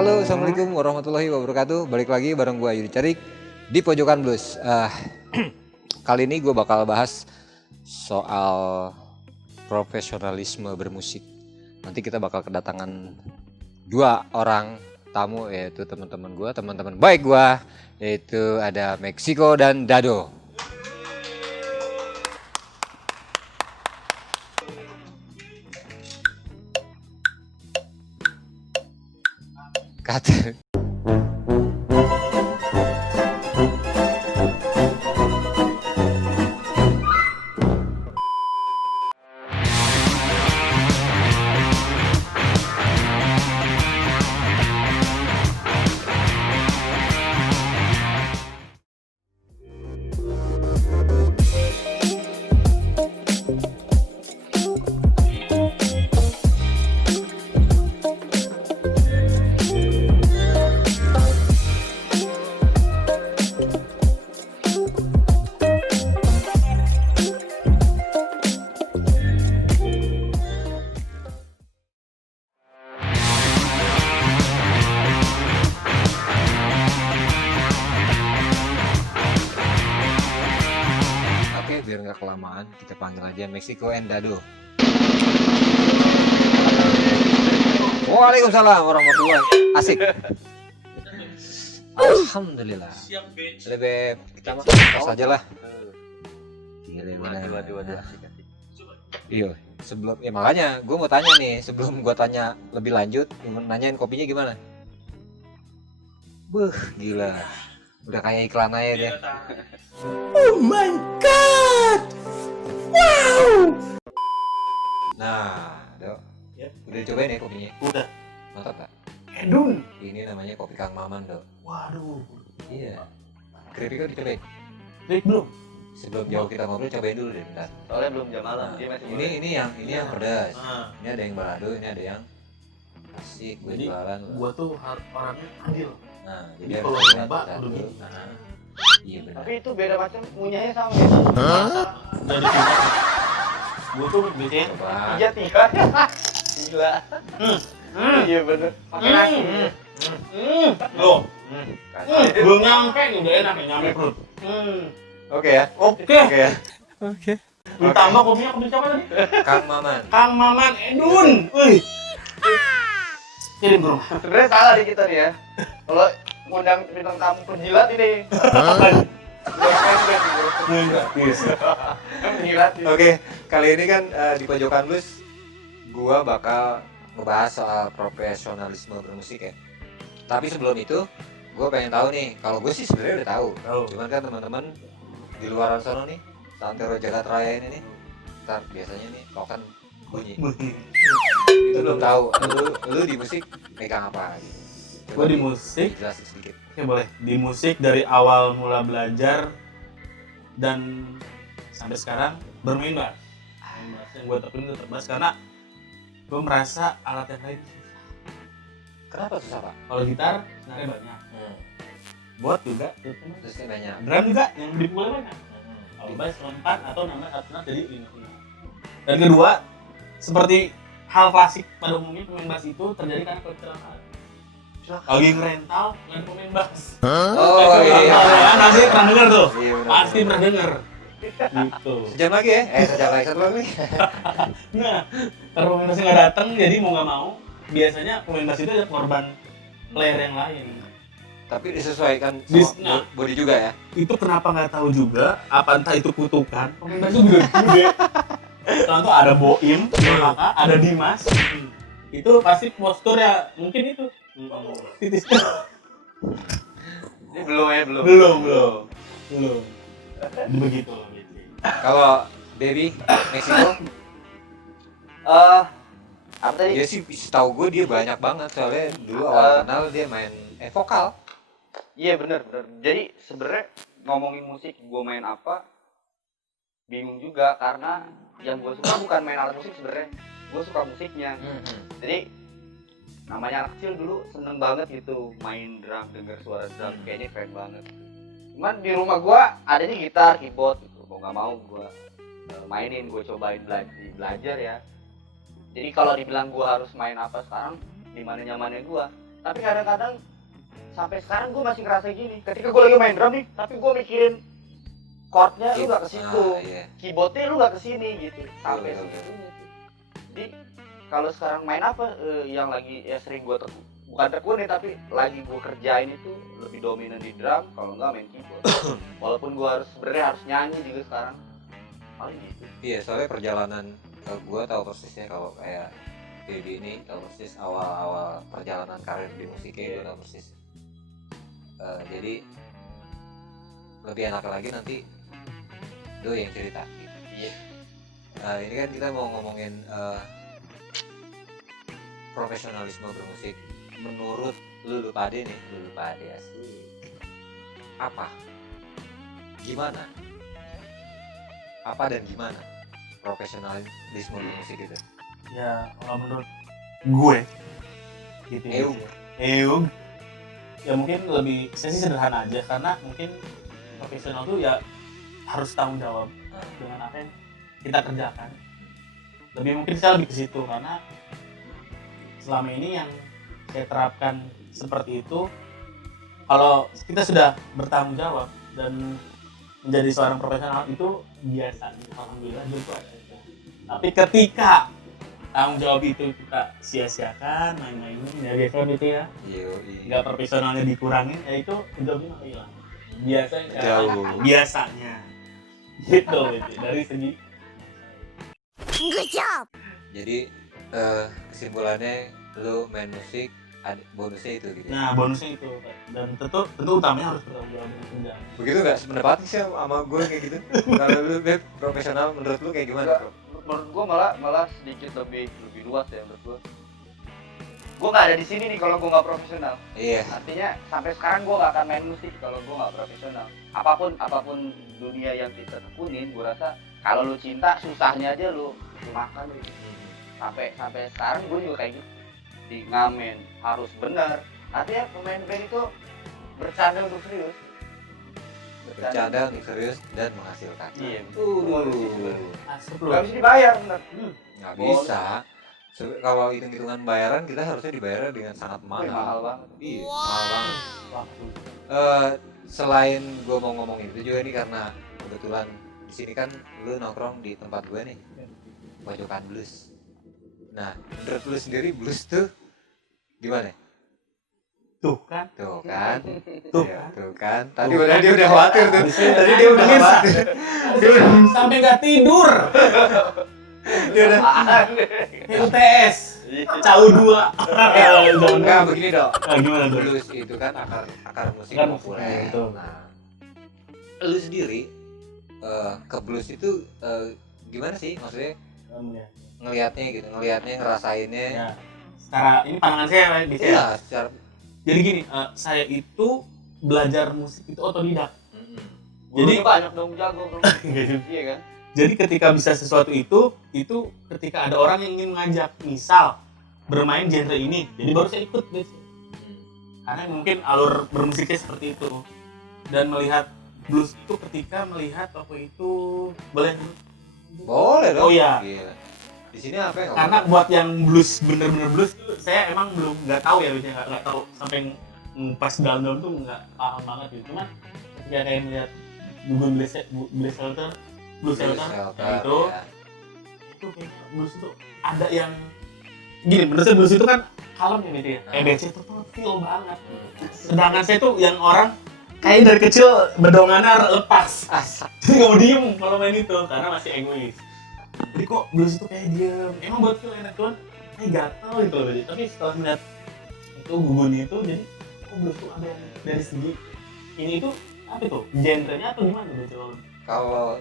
Halo, assalamualaikum warahmatullahi wabarakatuh. Balik lagi bareng gue Yudi Carik di Pojokan Blues. Kali ini gue bakal bahas soal profesionalisme bermusik. Nanti kita bakal kedatangan dua orang tamu, yaitu teman-teman baik gue, yaitu ada Meksiko dan Dado. Kata biar nggak kelamaan, kita panggil aja Meksiko and Dado. Waalaikumsalam warahmatullahi. Asik. Alhamdulillah. Siap, bitch. Lebih kita mah pas aja lah. Iya, sebelum makanya gue mau tanya nih, sebelum gue tanya lebih lanjut, nanyain kopinya gimana? Gila. Udah kayak iklan aja deh. Oh my god! Wow! Nah, Dok. Ya. Udah cobain ya kopinya? Udah. Mantap tak? Edun. Ini namanya kopi Kang Maman, Dok. Waduh. Iya. Keripik kok dicobain? Baik belum? Sebelum jauh kita ngobrol, cobain dulu deh bentar. Soalnya belum jam malam, dia masih mulai. Ini yang pedas. Nah, Ini ada yang balado, ini ada yang asik buat Jadi, jualan. gua tuh orangnya adil. Nah, Jadi jadi kalau harus nyoba, satu. udah gitu. Nah, iya benar. Tapi itu beda macam, munyanya sama ya. Jadi kita, gua tuh bikin Coba. Iya tiga. Gila. Iya bener. Pakai nasi. loh, Kasih. belum nyampe nih udah enak ya nyampe perut. Oke ya. Oke. Oke. Ditambah kopinya kopi siapa tadi? Kang Maman. Kang Maman Edun. Wih. Kirim bro. Sebenarnya salah di kita nih ya. Kalau ngundang bintang tamu penjilat ini. Penjilat. Oke, kali ini kan di Pojokan Blues gua bakal ngebahas soal profesionalisme bermusik ya. Tapi sebelum itu, gua pengen tahu nih, kalau gue sih sebenarnya udah tahu. Tahu. Cuman kan teman-teman di luar sana nih, Santero Jagat Raya ini nih, ntar biasanya nih token bunyi. Itu belum tahu. Lu di musik megang apa gitu. Gua di musik. Jelasin sedikit. Oke boleh. Di musik dari awal mula belajar dan sampai sekarang bermain bass. Main bass yang gue tekunin tetap bass karena gue merasa alat yang lain. Kenapa susah, Pak? Kalau gitar sebenarnya banyak. Buat juga, Terusnya banyak. drum juga yang dipukul banyak. Kalau bass lompat atau nambah satu not jadi 5. Dan kedua, seperti hal klasik pada umumnya pemain bass itu terjadi karena kecelakaan. Lagi ngerental dengan pemain bass. Oh iya. Pasti pernah denger tuh. Iya, benar. Pasti pernah denger. Gitu. Sejam lagi ya? Sejam lagi, satu lagi. Nah, karena pemain bassnya nggak datang, jadi mau nggak mau, biasanya pemain bass itu ada korban player yang lain. Tapi disesuaikan Nah. sama body juga ya? Itu kenapa nggak tahu juga, apa entah itu kutukan, pemain bass itu gede-gede. Contoh ada Boim, ada Dimas, itu pasti postur ya mungkin itu. Titis. Ini belum ya, belum. Belum. Begitu. Kalau Baby Meksiko, Apa tadi? dia sih tahu gue dia banyak banget soalnya dulu awal kenal dia main vokal. Iya bener. Jadi sebenarnya ngomongin musik, gue main apa? Bingung juga karena yang gue suka bukan main alat musik sebenarnya. Gue suka musiknya. Jadi namanya anak kecil dulu seneng banget gitu main drum, denger suara drum kayaknya keren banget. Cuman di rumah gua adanya gitar, keyboard gitu. Mau nggak mau gua mainin, gua cobain belajar ya. Jadi kalau dibilang gua harus main apa sekarang, di mana nyamannya gua. Tapi kadang-kadang sampai sekarang gue masih ngerasa gini, ketika gue lagi main drum nih, tapi gue mikirin chordnya lu gak ke situ, Iya. keyboardnya lu gak ke sini gitu, sampai Betul, segitunya sih. Jadi kalau sekarang main apa yang lagi ya sering gue bukan tekuni tapi lagi gue kerjain itu lebih dominan di drum, kalau enggak main keyboard. Walaupun gue sebenarnya harus nyanyi juga sekarang, paling gitu. Iya, soalnya perjalanan gue tahu persisnya kalau kayak Baby ini tahu persis awal-awal perjalanan karir di musiknya gue tahu persis. Jadi lebih enak lagi nanti lu yang cerita. Iya. Ini kan kita mau ngomongin profesionalisme bermusik. Menurut lu pade nih, lu pade asli apa? Gimana? Apa dan gimana profesionalisme bermusik itu? Ya kalau menurut gue gitu ya. Eug. Ya mungkin lebih saya sih sederhana aja karena mungkin profesional tuh ya harus tanggung jawab dengan apa yang kita kerjakan. Lebih mungkin saya lebih ke situ karena selama ini yang saya terapkan seperti itu, kalau kita sudah bertanggung jawab dan menjadi seorang profesional itu biasa, alhamdulillah gitu aja. Tapi ketika tanggung jawab itu kita sia-siakan, main-mainin ya biasa gitu ya, nggak profesionalnya dikurangin, ya itu jawabnya hilang. Biasanya gitu dari segi. Good job. Jadi kesimpulannya lu main musik bonusnya itu gitu. Nah bonusnya itu dan tentu utamanya harus bertanggung jawab dengan kerjaan. Begitu nggak sependapat sih sama gue kayak gitu? Kalau lu Beb, profesional menurut lu kayak gimana? Menurut gue malah sedikit lebih luas ya menurut gue. Gue nggak ada di sini nih kalau gue nggak profesional. Iya. Artinya sampai sekarang gue nggak akan main musik kalau gue nggak profesional. Apapun dunia yang kita tekunin, gue rasa kalau lu cinta susahnya aja lu makan gitu. Sampai sekarang gue juga kayak gitu. Di ngamen harus benar. Artinya pemain band itu bercanda untuk serius. Bercanda untuk serius dan menghasilkan. Iya. Asap Gak bisa dibayar benar. Nggak bisa. Kalau hitung-hitungan bayaran kita harusnya dibayar dengan sangat mahal. Mahal banget. Iya, mahal banget. waktu. Selain gue mau ngomongin itu juga nih karena kebetulan di sini kan lu nongkrong di tempat gue nih, pojokan blues. Nah, menurut lu sendiri blues tuh gimana? Tuh kan. Tuh kan? Tuh Ya, kan. tuh kan? Tadi dia udah khawatir tuh. Tadi dia udah Bisa. khawatir. Sampai nggak tidur. Dia udah. UTS. Cau 2. Enggak begini dong. Nah, gimana tuh? Blues itu kan akar musik Kan populer. musik, betul. Nah, lu sendiri ke blues itu gimana sih? Maksudnya ngelihatnya gitu, ngerasainnya. Ya. Secara ini pandangan saya bisa. Iya, secara Jadi gini, saya itu belajar musik itu otodidak. Jadi banyak dong jago bro. Iya kan? Jadi ketika bisa sesuatu itu ketika ada orang yang ingin mengajak, misal bermain genre ini, jadi baru saya ikut guys. Karena mungkin alur bermusiknya seperti itu. Dan melihat blues itu ketika melihat apa itu boleh. boleh dong. Oh iya. Gila. Di sini apa yang Karena buat yang blues bener-bener blues tuh saya emang belum nggak tahu ya, nggak tahu sampai pas dalam-dalam tuh nggak paham banget gitu. Cuman ketika kayak melihat Google Blues Shelter ya itu kayaknya blues itu ada yang gini, menurut saya blues itu kan kalem ya gitu ya. EBC itu tuh feel banget. Sedangkan saya tuh yang orang kayak dari kecil bedongannya lepas. Jadi nggak mau diem kalau main itu karena masih egois. Jadi kok blues itu kayak diem. Emang buat feel enak tuh kayak gatel gitu loh. Tapi setelah melihat itu gugunnya itu, jadi kok blues tuh ada yang dari segi ini itu apa tuh? Genrenya atau gimana tuh? kalau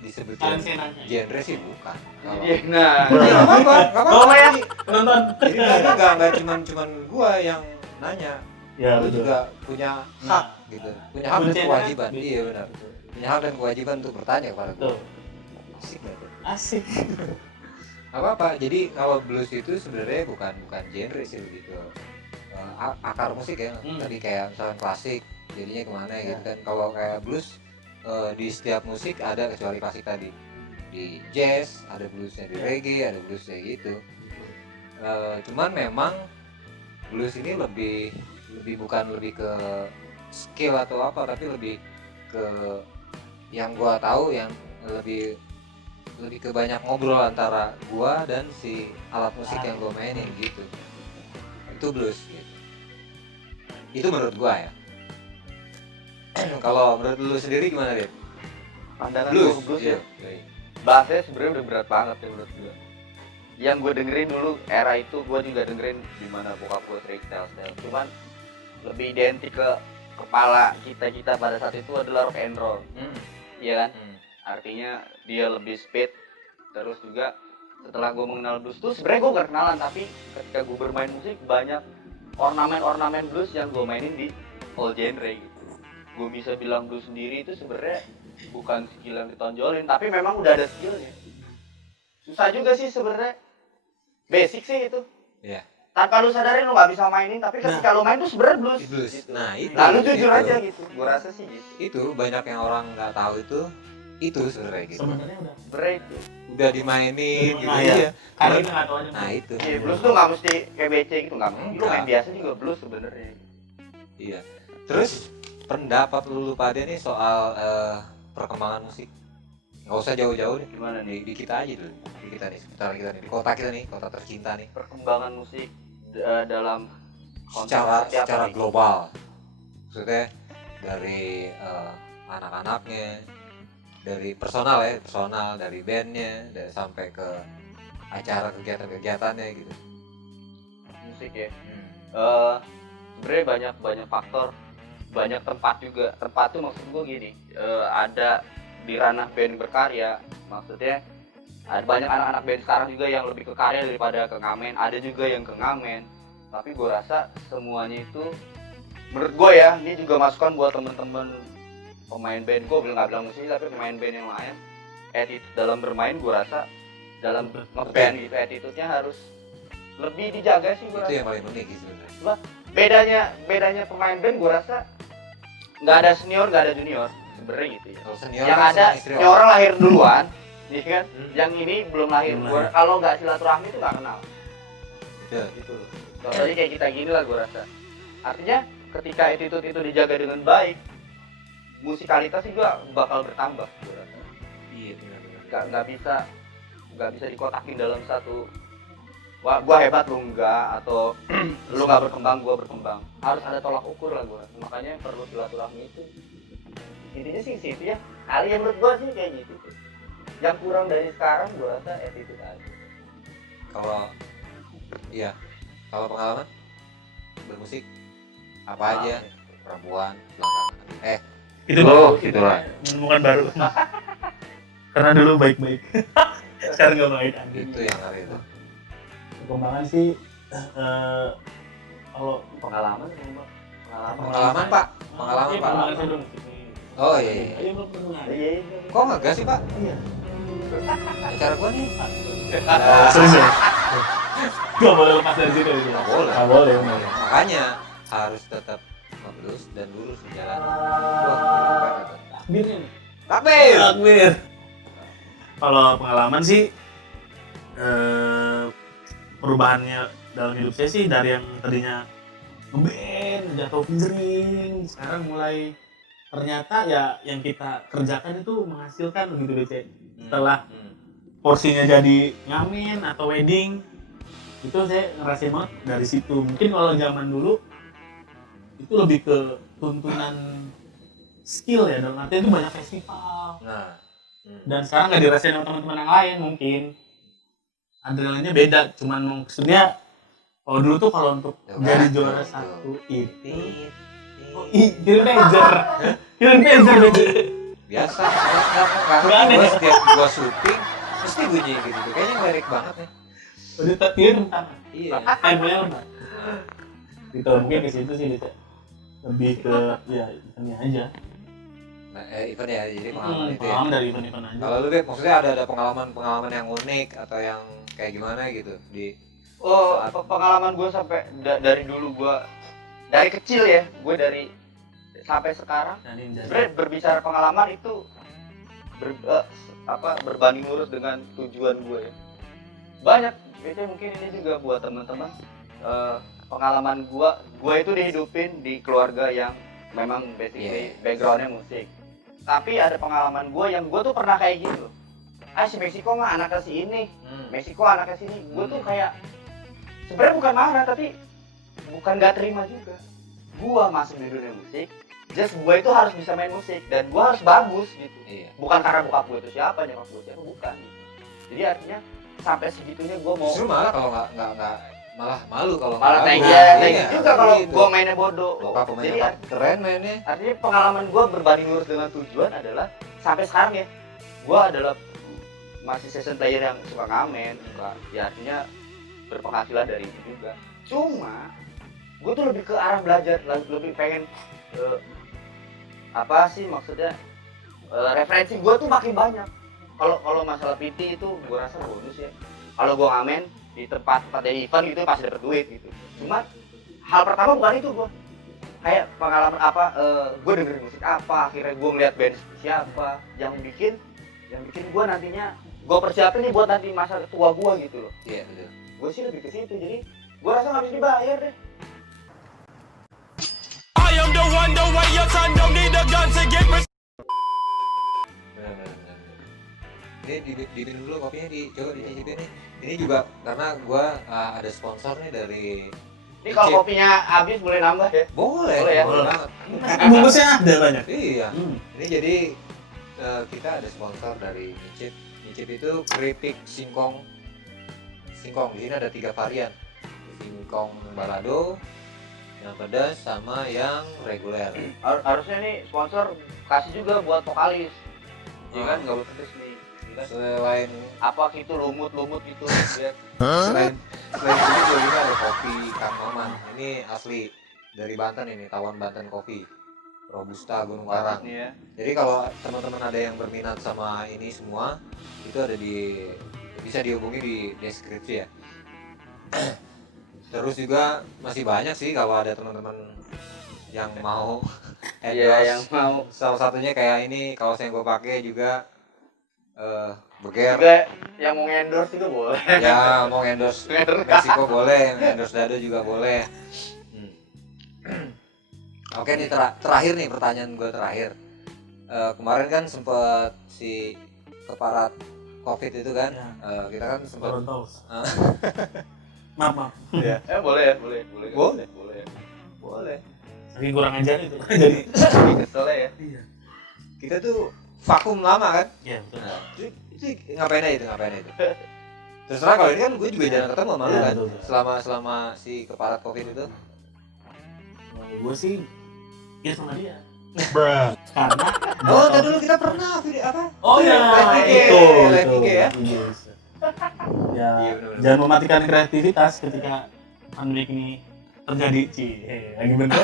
disebutkan Kalian saya nanya. genre sih bukan. Kalau Iya, nah. nggak apa-apa, nggak apa-apa. Oh, ya. Jadi- Penonton. Jadi nggak cuman gua yang nanya. Ya Lu betul. juga punya hak Nah. gitu. Punya hak dan Kuncinya kewajiban. kan? Iya benar. Punya hak dan kewajiban untuk bertanya kepada gua. Tuh, Asik banget. asik. Apa jadi kalau blues itu sebenarnya bukan genre sih begitu. Akar musik ya. Tadi kayak misalkan klasik jadinya kemana ya gitu kan. Kalau kayak blues di setiap musik ada kecuali klasik tadi. Di jazz ada bluesnya, di reggae ada bluesnya gitu. Cuman memang blues ini lebih bukan lebih ke skill atau apa, tapi lebih ke yang gua tahu yang lebih ke banyak ngobrol antara gua dan si alat musik yang gua mainin gitu. Itu blues gitu. Itu menurut gua ya. Kalau menurut lu sendiri gimana, Dit? Pandangan gue ke blues ya, Iya. bahasanya sebenarnya udah berat banget ya menurut gue. Yang gue dengerin dulu era itu gue juga dengerin di mana bokap gue sering style. Cuman lebih identik ke kepala kita pada saat itu adalah rock and roll. Iya kan? Artinya dia lebih speed. Terus juga setelah gue mengenal blues tuh sebenarnya gue gak kenalan, tapi ketika gue bermain musik banyak ornamen blues yang gue mainin di all genre gitu. Gue bisa bilang blues sendiri itu sebenarnya bukan skill yang ditonjolin, tapi memang udah ada skillnya. Susah juga sih sebenarnya, basic sih itu. Iya. Tanpa lu sadarin lu nggak bisa mainin, tapi ketika lu main tuh sebenarnya blues. Blues. Gitu. Nah, itu. Nah, lu jujur itu. aja gitu. Gue rasa sih gitu. Itu banyak yang orang nggak tahu itu sebenarnya gitu. Sebenarnya udah Sebenarnya itu. Udah dimainin gitu iya. ya. Karena kita nggak tahu aja. Nah, itu. Iya, blues tuh nggak mesti kayak BC gitu, nggak mesti. Lu Enggak. main biasa juga blues sebenarnya. Iya. Terus pendapat lu pada nih soal perkembangan musik. Nggak usah jauh-jauh deh. Gimana nih? Di kita aja dulu. Di kita nih, sekitar kita nih, di kota kita nih, kota tercinta nih. Perkembangan musik dalam konteks Secara seperti apa nih? global. Maksudnya dari anak-anaknya, dari personal, dari bandnya, dari sampai ke acara kegiatan-kegiatannya gitu. Musik ya. Sebenarnya banyak faktor, banyak tempat juga. Tempat tuh maksud gue gini, ada di ranah band berkarya, maksudnya ada banyak anak-anak band sekarang juga yang lebih ke karya daripada ke ngamen, ada juga yang ke ngamen. Tapi gue rasa semuanya itu, menurut gue ya, ini juga masukan buat temen-temen pemain band, gue nggak bilang musisi tapi pemain band yang lain. Attitude dalam bermain gue rasa, dalam ngeband gitu, attitude-nya harus lebih dijaga sih gue Itu rasa. yang paling penting gitu sebenarnya. Bedanya pemain band gue rasa nggak ada senior nggak ada junior sebenarnya gitu ya. Kalau senior Yang kan ada sama istri ini orang lahir duluan, nih kan? Hmm. Yang ini belum lahir. Belum Gua lahir. kalau nggak silaturahmi itu nggak kenal. Betul. Gitu. Contohnya kayak kita gini lah gue rasa. Artinya ketika attitude itu dijaga dengan baik, musikalitas juga bakal bertambah. Gue rasa. Iya benar. Nggak bisa dikotakin dalam satu. Wah, gua hebat lu enggak, atau lu nggak berkembang, gua berkembang. Harus ada tolak ukur lah gua. Makanya perlu silaturahmi itu. Intinya sih situ ya. Kali yang menurut gua sih kayak gitu. Yang kurang dari sekarang gua rasa attitude aja. Kalau pengalaman bermusik apa aja? Perempuan, belakangan. Itu Oh, baru. gitu lah. Menemukan baru. Karena dulu baik-baik. Sekarang nggak baik. Itu yang ada itu. Perkembangan sih kalau Pengalaman. Pengalaman, Pak. Pengalaman, Pak. Pengalaman dong. Oh iya. Ayo belum pernah. Iya. Kok ngegas sih, Pak? Iya. Acara gua nih. Serius ya? Gak boleh lepas dari situ. Nggak boleh. Gak boleh. Bener. Makanya harus tetap ngelurus dan lurus di jalan. Wah, keren itu. Takbir nih. Takbir. Takbir. Kalau pengalaman sih perubahannya dalam hidup saya sih dari yang tadinya ngeband, jatuh fingering, sekarang mulai ternyata ya yang kita kerjakan itu menghasilkan gitu BC. Setelah porsinya jadi ngamen atau wedding, itu saya ngerasain banget dari situ. Mungkin kalau zaman dulu itu lebih ke tuntunan skill ya, dalam artian itu banyak festival. Nah. Dan sekarang nggak dirasain sama teman-teman yang lain, mungkin adrenalinnya beda. Cuman maksudnya kalau dulu tuh kalau untuk jadi juara satu itu kirim pager Biasa, nggak Nggak aneh. gua setiap gua syuting mesti bunyi gitu. Kayaknya lirik banget ya. udah kirim tangan Iya. tempelnya lembar gitu. Mungkin ke situ sih Dita. Lebih ke ya eventnya aja. Nah, event ya, jadi pengalaman itu ya. Pengalaman dari event aja. Kalau lu Beb, maksudnya ada pengalaman yang unik atau yang kayak gimana gitu di Oh, Saat- pengalaman gue sampai dari dulu gue dari kecil ya, gue dari sampai sekarang. Sebenarnya berbicara pengalaman itu berbanding lurus dengan tujuan gue ya. Banyak, itu mungkin ini juga buat teman-teman. pengalaman gua itu dihidupin di keluarga yang memang basically backgroundnya musik. Tapi ada pengalaman gua yang gua tuh pernah kayak gitu. Si Meksiko mah anaknya si ini, Meksiko anaknya sini. Gua tuh kayak sebenarnya bukan marah tapi bukan nggak terima juga. Gua masuk di dunia musik, just gua itu harus bisa main musik dan gua harus bagus gitu. Bukan karena bokap gua itu siapa, nyokap gua siapa, bukan. Jadi artinya sampai segitunya gua mau. Justru malah kalau nggak malah malu kalau malah nggak tega juga kalau gitu. gua mainnya bodoh. Bokap pemainnya Jadi keren mainnya. artinya pengalaman gua berbanding lurus dengan tujuan adalah sampai sekarang ya, gua adalah masih session player yang suka ngamen, suka ya artinya berpenghasilan dari itu juga. Cuma gue tuh lebih ke arah belajar, lebih pengen apa sih maksudnya referensi gue tuh makin banyak. Kalau masalah PT itu gue rasa bonus ya. Kalau gue ngamen di tempat event gitu pasti dapet duit gitu. Cuma hal pertama bukan itu gue. Kayak pengalaman apa, gue dengerin musik apa, akhirnya gue ngeliat band siapa yang bikin gue nantinya gue persiapin nih buat nanti masa tua gue gitu loh. Iya betul. Gue sih lebih ke situ, jadi gue rasa nggak bisa dibayar deh. I am the one, the way your son don't need a gun to get me. Benar. Ini dibikin dulu kopinya, coba dicicipin nih. Ini juga karena gua ada sponsor nih dari. Ini kalau kopinya habis boleh nambah ya? Boleh ya? boleh banget. Bungkusnya ada banyak. Iya. Ini jadi kita ada sponsor dari Micip. Micip itu keripik singkong. Di sini ada 3 varian. Singkong balado, yang pedas sama yang reguler. Harusnya nih sponsor kasih juga buat vokalis. Iya kan, nggak pedes nih. Ya kan? Selain Apa gitu lumut gitu biar selain itu juga ada kopi Kang Maman. Ini asli dari Banten ini, Tawon Banten Coffee. Robusta Gunung Karang. nih ya. Jadi kalau teman-teman ada yang berminat sama ini semua, itu ada bisa dihubungi di deskripsi ya. Terus juga masih banyak sih kalau ada teman-teman yang mau endorse. Iya, yang mau. Salah satunya kayak ini kaos yang gue pakai juga Beger. Juga yang mau endorse juga boleh. Ya mau endorse Meksiko boleh, endorse Dado juga boleh. Oke nih terakhir nih pertanyaan gue terakhir. Kemarin kan sempet si keparat COVID itu kan, kita kan sempet. Maaf. Ya. Boleh. Saking kurang ajar itu. Jadi Kesel ya. iya. Kita tuh vakum lama kan? Iya, betul. Nah, itu ngapain aja itu? Terserah kalau ini kan gue juga jarang ketemu sama lu Iya, kan. betul. Selama si keparat COVID itu. Gue sih ya sama dia. Karena Tadi dulu kita pernah video apa? oh ya Live IG ya. Ya, Iya, bener-bener. jangan mematikan kreativitas ketika pandemi ini terjadi. Lagi bener.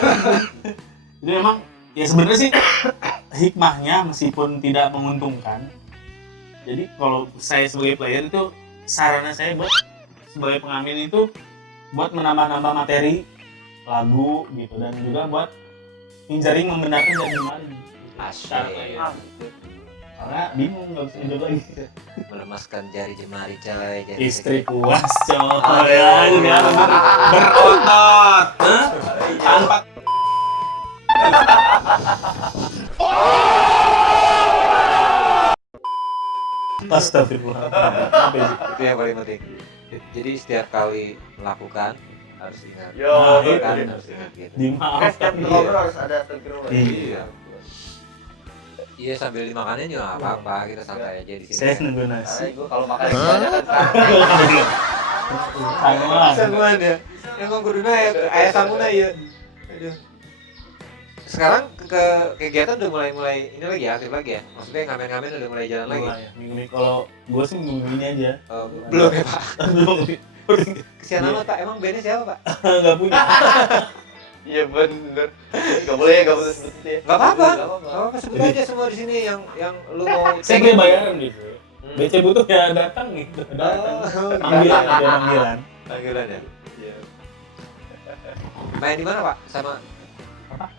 Jadi emang ya sebenarnya sih hikmahnya meskipun tidak menguntungkan. Jadi kalau saya sebagai player itu sarannya saya buat sebagai pengamen itu buat menambah-nambah materi lagu gitu dan juga buat hinjaring membenarkan dan kemarin. Asyik. Karena bingung nggak bisa dicoba lagi. Melemaskan jari jemari coy. Istri puas coy ya juga berotot tanpa Astagfirullah. Itu yang paling penting. Jadi setiap kali melakukan harus ingat. Yo, Kan harus ingat gitu. Dimaafkan ngobrol harus ada astagfirullah. Iya. Iya sambil dimakanin juga nggak apa-apa, kita santai aja di sini. saya nunggu nasi. Gue kalau makan kebanyakan Sangguan ya. Emang kuduna ya ayah sanguna ya. Aduh. Sekarang ke kegiatan udah mulai ini lagi ya, aktif lagi ya. Maksudnya ngamen-ngamen udah mulai jalan lagi. Minggu ini kalau gue sih minggu ini aja. Belum ya Pak. Belum. Kesian amat Pak. Emang bandnya siapa Pak? Nggak punya. Iya bener. Gak boleh sebut itu ya. Gak apa-apa. Gak apa-apa. Gak apa-apa sebut aja semua di sini yang lu mau. Saya beli bayaran gitu. BC butuh ya datang gitu. Datang. Panggilan ada panggilan. Panggilan ya. Iya. Main di mana Pak? Sama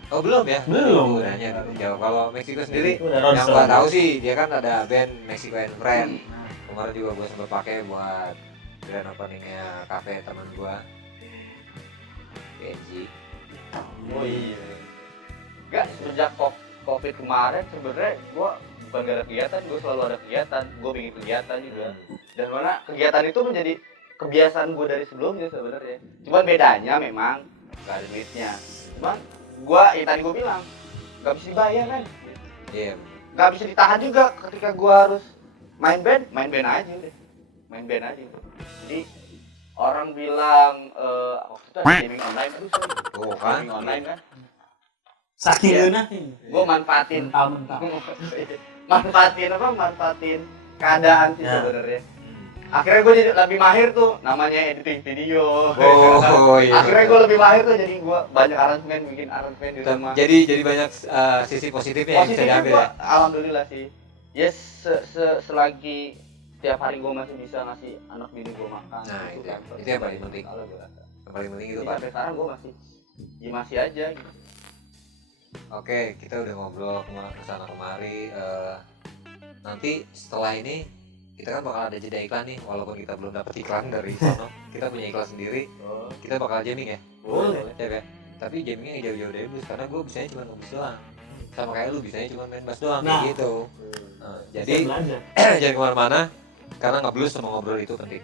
Oh belum ya? Belum. Nanya jauh. Kalau Meksiko sendiri Itu udah yang Ronson. gua tahu sih dia kan ada band Mexico and Friend. Kemarin juga gua sempat pakai buat grand openingnya kafe teman gua. Benji. Oh iya. Enggak, sejak COVID kemarin sebenarnya gue bukan gak ada kegiatan, gue selalu ada kegiatan, gue bikin kegiatan juga. Dan mana kegiatan itu menjadi kebiasaan gue dari sebelumnya sebenarnya. Cuman bedanya memang gak ada duitnya. Cuman gue, tadi gue bilang, gak bisa dibayar kan. Iya. Gak bisa ditahan juga ketika gue harus main band aja deh. Main band aja. Jadi orang bilang waktu itu ada gaming online, aduh sorry. Oh kan? Gaming online kan. Saking Iya. enak nih. Gue manfaatin Mentah-mentah. manfaatin keadaan sih Ya. sebenarnya. Akhirnya gue jadi lebih mahir tuh, namanya editing video. Oh iya. Akhirnya gue lebih mahir tuh, jadi gue banyak aransemen, bikin aransemen di rumah. Jadi banyak sisi positifnya yang bisa Positifnya diambil gue, ya. alhamdulillah sih. Yes, selagi setiap hari gue masih bisa ngasih anak bini gue makan. Nah, itu itu yang paling penting. Kalau gue rasa. Yang paling penting itu Jadi Pak. sampai sekarang gue masih aja gitu. Oke, kita udah ngobrol kesana kemari. Nanti setelah ini kita kan bakal ada jeda iklan nih, walaupun kita belum dapat iklan dari sono. Kita punya iklan sendiri. Kita bakal jamming ya. Boleh. Ya kan? Tapi jammingnya yang jauh-jauh dari blues karena gue bisanya cuma ngebus doang. Sama kayak lu bisanya cuma main bass doang Nah. kayak gitu. Jadi Bisa belajar. jangan kemana-mana karena ngeblues sama ngobrol itu penting.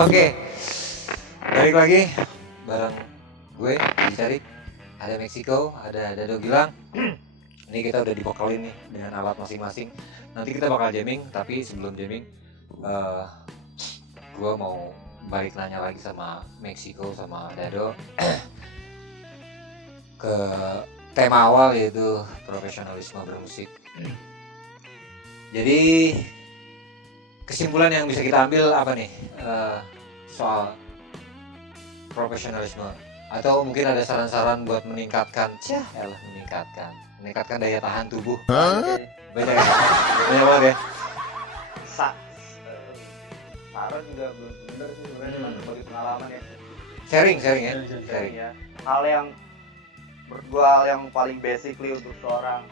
Oke, balik lagi bareng gue dicari. Ada Meksiko, ada Dado Gilang. Ini kita udah divokalin nih dengan alat masing-masing. Nanti kita bakal jamming, tapi sebelum jamming, gue mau balik nanya lagi sama Meksiko sama Dado ke tema awal yaitu profesionalisme bermusik. Jadi kesimpulan yang bisa kita ambil apa nih soal profesionalisme, atau mungkin ada saran-saran buat meningkatkan daya tahan tubuh. Banyak banget ya. Saran juga belum bener sih sebenarnya, cuma sebagai pengalaman ya. Sharing ya. Sharing ya. Hal yang menurut gua hal yang paling basically untuk seorang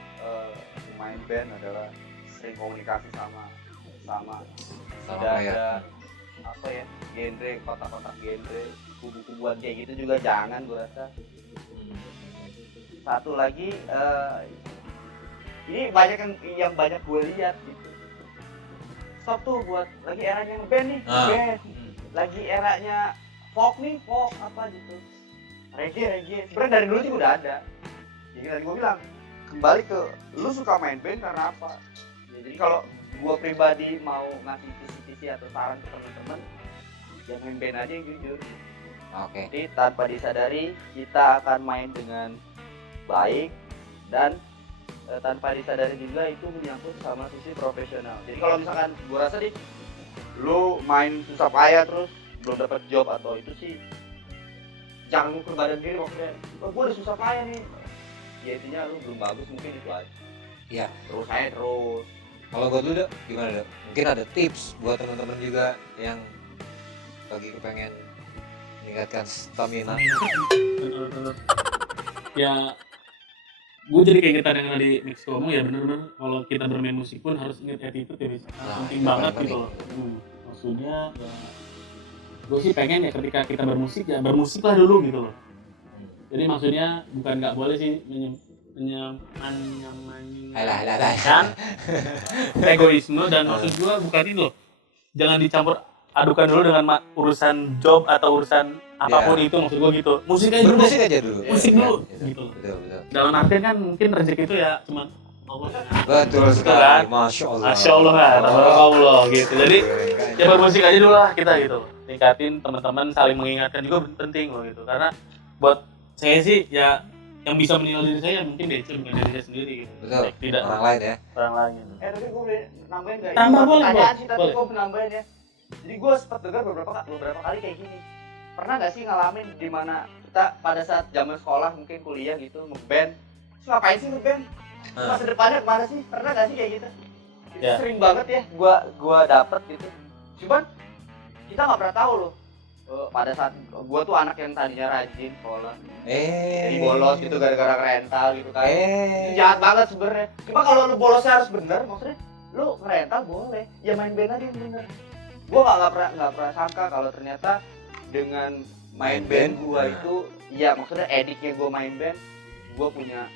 pemain band adalah sering komunikasi sama tidak player. ada apa ya, genre, kotak-kotak genre, kubu-kubuan kayak gitu juga jangan gua rasa. Satu lagi ini banyak yang banyak gue lihat gitu. Stop tuh buat lagi eranya ngeband nih, ngeband. Lagi eranya folk apa gitu. Reggae. Sebenarnya dari dulu juga udah ada. Jadi tadi gue bilang kembali ke lu suka main band karena apa? Ya, jadi kalau gue pribadi mau ngasih kisi-kisi atau saran ke teman-teman, ya main band aja yang jujur. Oke. Jadi tanpa disadari kita akan main dengan baik dan tanpa disadari juga itu menyangkut sama sisi profesional. Jadi kalau misalkan gue rasa nih lu main susah payah terus belum dapat job atau itu sih jangan ngukur badan diri maksudnya. Oh, gue udah susah payah nih. Ya intinya lu belum bagus, mungkin itu aja. Iya. Terus. Kalau gue dulu Dok, gimana Dok? Mungkin ada tips buat teman-teman juga yang lagi kepengen meningkatkan stamina. ya gue jadi kayak kita yang tadi Mix ngomong ya bener-bener kalau kita bermain musik pun harus ingat attitude ya, penting banget gitu loh. Maksudnya ya gue sih pengen ya ketika kita bermusik ya bermusik lah dulu gitu loh. Jadi maksudnya bukan nggak boleh sih menyamakan egoisme dan maksud gue bukan ini loh. Jangan dicampur adukan dulu dengan urusan job atau urusan apapun itu, maksud gue gitu. Musik aja dulu. Bermusik aja dulu. Musik dulu gitu. Betul. Dalam artian kan mungkin rezeki itu ya cuma Allah. Betul Gitu sekali. kan? Masya Allah. Masya Allah kan, Allah gitu. Jadi ya bermusik aja dulu lah kita gitu. Tingkatin teman-teman, saling mengingatkan juga penting loh gitu. Karena buat saya sih ya yang bisa menilai diri saya mungkin DC bukan diri saya sendiri gitu. Betul. Tidak Orang lain ya. orang lain. Gitu. Tapi gue boleh nambahin nggak? Tambah, Ini boleh, pertanyaan boleh, sih, tapi boleh. gue nambahin ya. Jadi gue sempat dengar beberapa kali kayak gini. Pernah nggak sih ngalamin di mana kita pada saat zaman sekolah mungkin kuliah gitu ngeband? Terus ngapain sih ngeband? Masa depannya kemana sih? Pernah nggak sih kayak gitu? Itu Ya. sering banget ya. Gua dapet gitu. Cuman kita nggak pernah tahu loh. Pada saat gua tuh anak yang tadinya rajin sekolah, jadi bolos gitu gara-gara rental gitu kan. Itu jahat banget sebenarnya. Cuma kalau lu bolosnya harus bener, maksudnya lu ngerental boleh, ya main band aja yang bener. Gua nggak pernah sangka kalau ternyata dengan main band gua itu, iya maksudnya ediknya gua main band, gua punya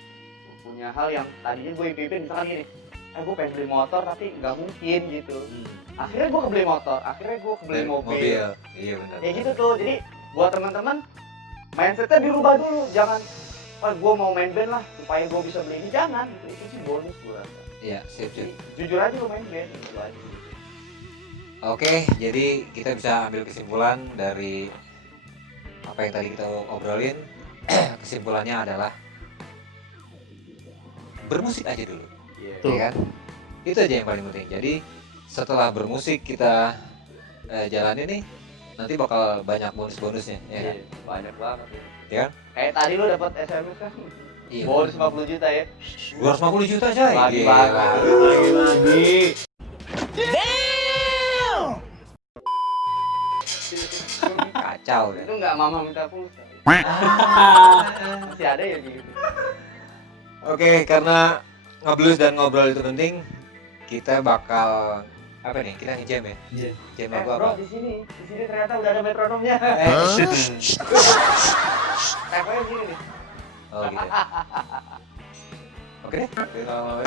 hal yang tadinya gue impiin misalkan gini, gue pengen beli motor tapi nggak mungkin gitu. Akhirnya gue kebeli motor, akhirnya gue kebeli mobil. Iya benar. Ya gitu tuh, jadi buat teman-teman mindsetnya dirubah dulu, jangan gue mau main band lah supaya gue bisa beli ini, jangan, itu sih bonus gue rasa. Iya, sip. Jadi, jujur aja lo main band gitu aja. Oke, jadi kita bisa ambil kesimpulan dari apa yang tadi kita obrolin. Kesimpulannya adalah bermusik aja dulu, ya kan? Itu aja yang paling penting. Jadi setelah bermusik kita jalanin nih, nanti bakal banyak bonus-bonusnya, ya kan? Banyak banget ya. Ya kan? Kayak tadi lo dapat SMS kan, Iya. bonus 50 juta ya. 250 juta coy. Bagi Gila. Lagi. Kacau deh. Itu nggak mama minta pulsa. Masih ada ya gitu. Oke, karena ngeblues dan ngobrol itu penting, kita bakal apa nih? Kita ngejam ya? Jam. Jam lagu apa? Bro, di sini ternyata udah ada metronomnya. Temponya di sini nih. Oh gitu. Oke deh. Kita mulai.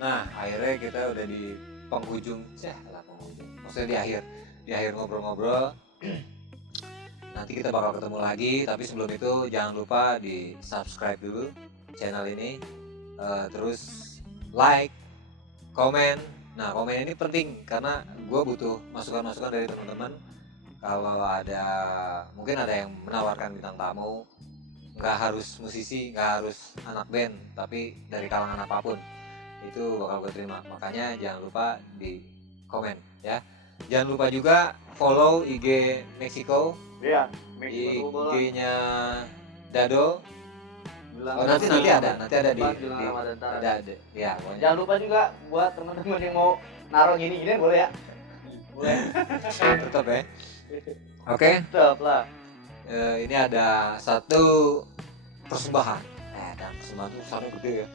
Nah, akhirnya kita udah di penghujung, maksudnya di akhir ngobrol-ngobrol. Nanti kita bakal ketemu lagi, tapi sebelum itu jangan lupa di subscribe dulu channel ini, terus like, komen. Nah, komen ini penting karena gue butuh masukan-masukan dari teman-teman. Kalau mungkin ada yang menawarkan bintang tamu, nggak harus musisi, nggak harus anak band, tapi dari kalangan apapun itu bakal gue terima. Makanya jangan lupa di komen ya. Jangan lupa juga follow IG Meksiko, Iya, IG-nya Dado. Oh, nanti ada di ada ya pokoknya. Jangan lupa juga buat teman-teman yang mau naruh gini-gini boleh ya. Boleh. Tetap ya. Oke. Tetap lah. Ini ada satu persembahan. Dan persembahan itu besarnya gede ya.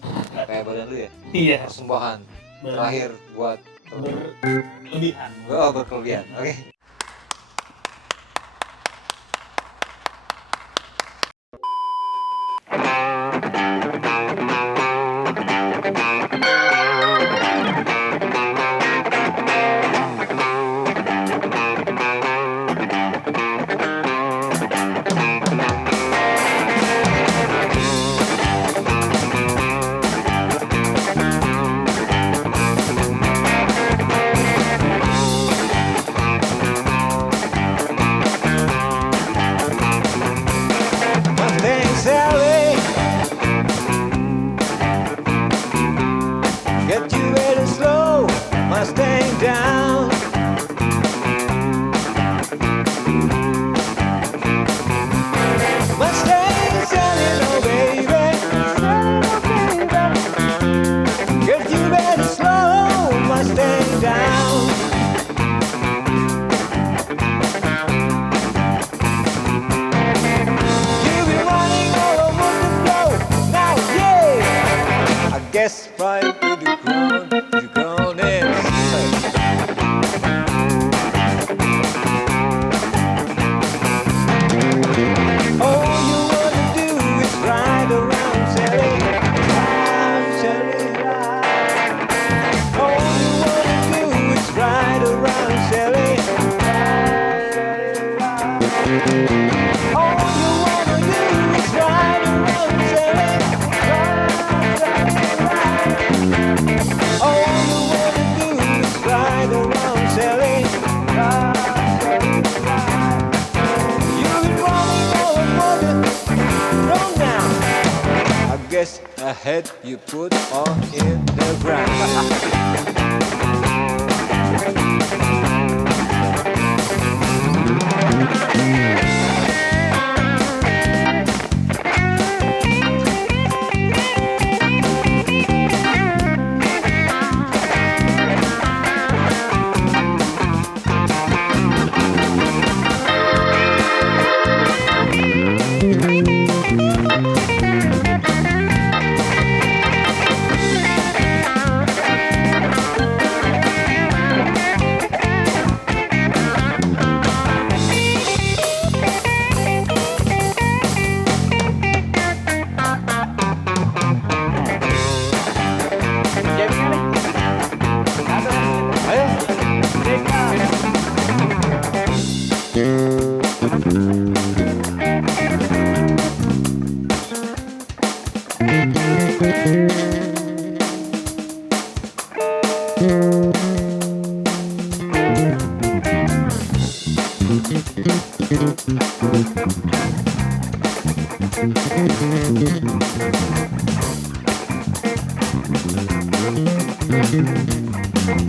Kayak badan lu ya. Iya. Persembahan terakhir buat Berlebihan. berkelebihan. Oke. guess right to the ground and all you wanna do is ride around, Sally, ride, Sally, ride. All you wanna do is ride around, Sally, ride, Sally, ride. All you wanna do is ride around, Sally, ride, Sally, ride. All you wanna do is ride around, Sally, ride, Sally, ride. You've been running all over from now. I guess I had you put all in the ground.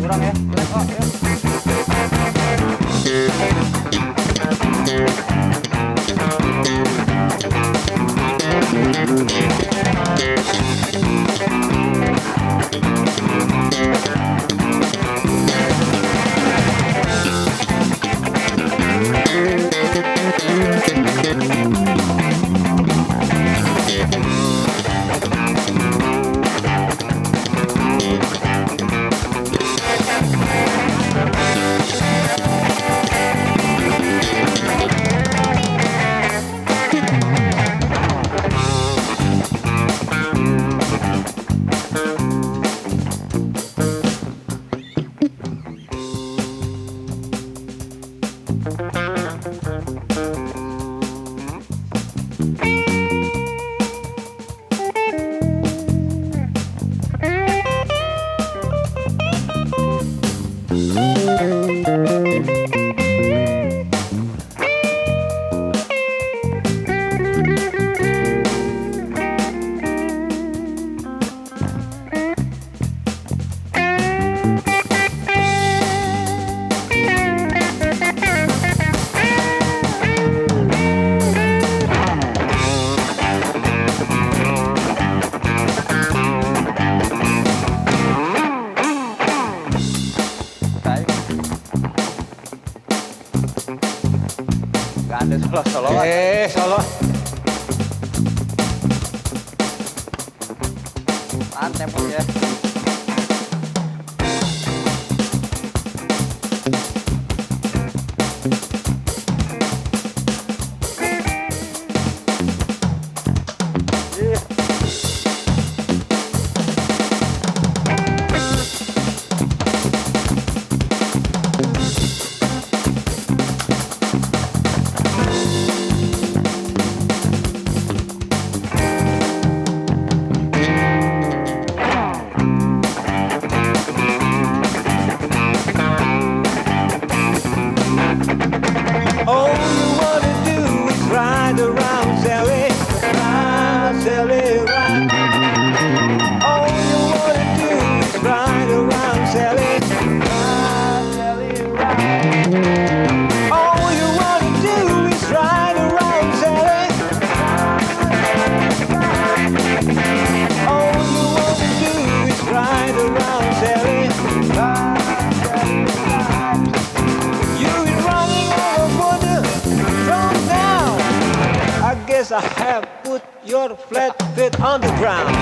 Kurang ya? Oh, ya. Gak ada solo-soloan. Solo. Tahan temponya. All you wanna do is ride around, Sally, ride, Sally, ride. All you wanna do is ride around, Sally, ride, Sally, ride. All you wanna do is ride around, Sally, ride, ride. All you wanna do is ride around, Sally, ride, Sally, ride. You've been running all over from now. I guess I have put your flat feet on the ground.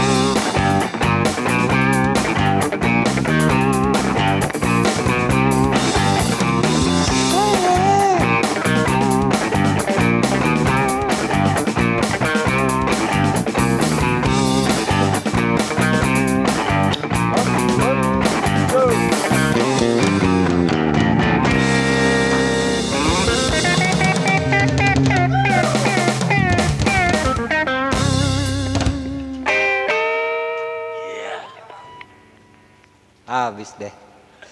Habis deh.